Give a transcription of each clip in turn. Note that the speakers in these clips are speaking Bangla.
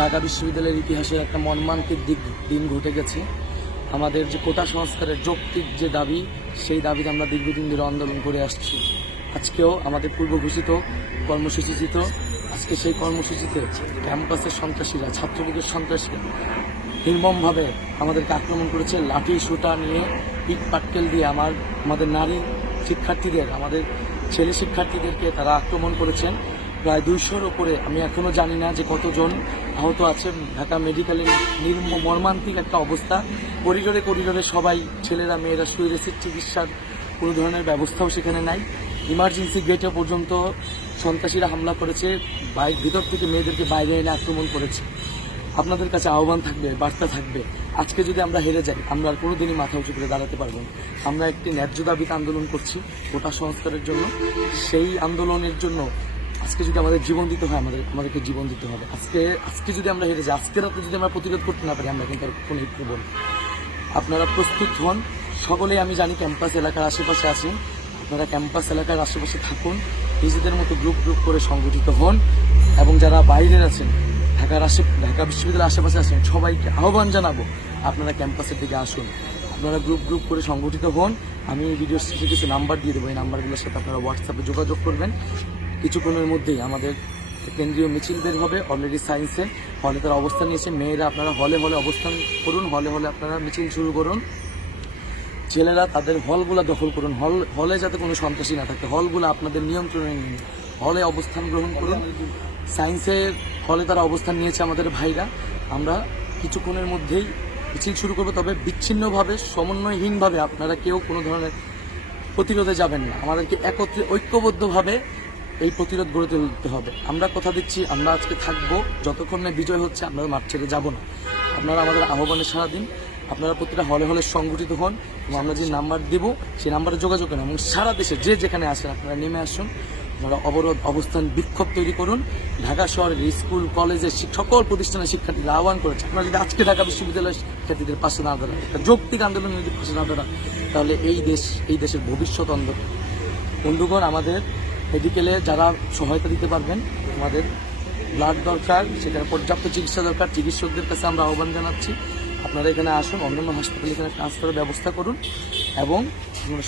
ঢাকা বিশ্ববিদ্যালয়ের ইতিহাসের একটা মর্মান্তিক দিন ঘটে গেছে। আমাদের যে কোটা সংস্কারের যৌক্তিক যে দাবি, সেই দাবিতে আমরা দীর্ঘদিন ধরে আন্দোলন করে আসছি। আজকেও আমাদের পূর্ব ঘোষিত কর্মসূচি ছিল। আজকে সেই কর্মসূচিতে ক্যাম্পাসের সন্ত্রাসীরা, ছাত্রলীগের সন্ত্রাসীরা নির্মমভাবে আমাদেরকে আক্রমণ করেছে। লাঠি সুতা নিয়ে, ইট পাটকেল দিয়ে আমাদের নারী শিক্ষার্থীদের, আমাদের ছেলে শিক্ষার্থীদেরকে তারা আক্রমণ করেছেন। প্রায় 200-র উপরে, আমি এখনও জানি না যে কতজন আহত আছে। ঢাকা মেডিকেলের মর্মান্তিক একটা অবস্থা। করিডোরে করিডোরে সবাই, ছেলেরা মেয়েরা শুয়ে রয়েছে, চিকিৎসার কোনো ধরনের ব্যবস্থাও সেখানে নাই। ইমার্জেন্সি গেটে পর্যন্ত সন্ত্রাসীরা হামলা করেছে, ভিতর থেকে মেয়েদেরকে বাইরে এনে আক্রমণ করেছে। আপনাদের কাছে আহ্বান থাকবে, বার্তা থাকবে, আজকে যদি আমরা হেরে যাই, আমরা আর কোনোদিনই মাথা উঁচু করে দাঁড়াতে পারবো না। আমরা একটি ন্যায্য দাবিতে আন্দোলন করছি, কোটা সংস্কারের জন্য। সেই আন্দোলনের জন্য আজকে যদি আমাদের জীবন দিতে হয়, আমাদেরকে জীবন দিতে হবে। আজকে যদি আমরা হেরে যাই, আজকে রাতে যদি আমরা প্রতিরোধ করতে না পারি, আমরা কিন্তু আর কোনো করব না। আপনারা প্রস্তুত হন সকলেই। আমি জানি ক্যাম্পাস এলাকার আশেপাশে আছেন, আপনারা ক্যাম্পাস এলাকার আশেপাশে থাকুন, নিজেদের মতো গ্রুপ গ্রুপ করে সংগঠিত হন। এবং যারা বাইরের আছেন, ঢাকা বিশ্ববিদ্যালয়ের আশেপাশে আছেন, সবাইকে আহ্বান জানাবো আপনারা ক্যাম্পাসের দিকে আসুন। আপনারা গ্রুপ গ্রুপ করে সংগঠিত হন। আমি এই ভিডিওর শেষে কিছু নাম্বার দিয়ে দেবো, এই নাম্বারগুলোর সাথে আপনারা হোয়াটসঅ্যাপে যোগাযোগ করবেন। কিছুক্ষণের মধ্যেই আমাদের কেন্দ্রীয় মিছিল বের হবে। অলরেডি সায়েন্সে হলে তারা অবস্থান নিয়েছে। মেয়েরা আপনারা হলে হলে অবস্থান করুন, হলে হলে আপনারা মিছিল শুরু করুন। ছেলেরা তাদের হলগুলো দখল করুন। হলে যাতে কোনো সন্ত্রাসী না থাকে, হলগুলো আপনাদের নিয়ন্ত্রণে নিন, হলে অবস্থান গ্রহণ করুন। সায়েন্সের হলে তারা অবস্থান নিয়েছে আমাদের ভাইরা। আমরা কিছুক্ষণের মধ্যেই মিছিল শুরু করবো, তবে বিচ্ছিন্নভাবে, সমন্বয়হীনভাবে আপনারা কেউ কোনো ধরনের প্রতিরোধে যাবেন না। আমাদেরকে একত্রে ঐক্যবদ্ধভাবে এই প্রতিরোধ গড়ে তুলতে হবে। আমরা কথা দিচ্ছি, আমরা আজকে থাকবো যতক্ষণ না বিজয় হচ্ছে, আমরা মাঠ ছেড়ে যাব না। আপনারা আমাদের আহ্বানে সাড়া দিন, আপনারা প্রতিটা হলে হলে সংগঠিত হন এবং আমরা যে নাম্বার দেব সেই নাম্বারে যোগাযোগ করেন এবং সারা দেশে যে যেখানে আসেন আপনারা নেমে আসুন। আপনারা অবরোধ, অবস্থান, বিক্ষোভ তৈরি করুন। ঢাকা শহরের স্কুল কলেজের সকল প্রতিষ্ঠানের শিক্ষার্থীরা আহ্বান করেছে, আপনারা যদি আজকে ঢাকা বিশ্ববিদ্যালয়ের শিক্ষার্থীদের পাশে না দাঁড়ান, একটা যৌক্তিক আন্দোলনের যদি পাশে না দাঁড়ান, তাহলে এই দেশের ভবিষ্যৎ অন্ধকার। বন্ধুগণ, আমাদের মেডিকেলে যারা সহায়তা দিতে পারবেন, আমাদের ব্লাড দরকার, সেখানে পর্যাপ্ত চিকিৎসা দরকার। চিকিৎসকদের কাছে আমরা আহ্বান জানাচ্ছি, আপনারা এখানে আসুন, অন্যান্য হাসপাতালে এখানে ট্রান্সফারের ব্যবস্থা করুন এবং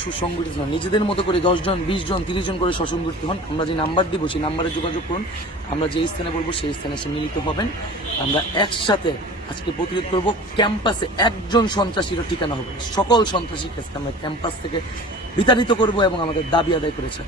সুসংগঠিত হন। নিজেদের মতো করে 10 জন, 20 জন, 30 জন করে সুসংগঠিত হন। আমরা যে নাম্বার দিব সেই নাম্বারে যোগাযোগ করুন। আমরা যে স্থানে বলবো সেই স্থানে এসে মিলিত হবেন। আমরা একসাথে আজকে প্রতিরোধ করব। ক্যাম্পাসে একজন সন্ত্রাসীরও ঠিকানা হবে, সকল সন্ত্রাসীর কাছে আমরা ক্যাম্পাস থেকে বিতাড়িত করব এবং আমাদের দাবি আদায় করেছে।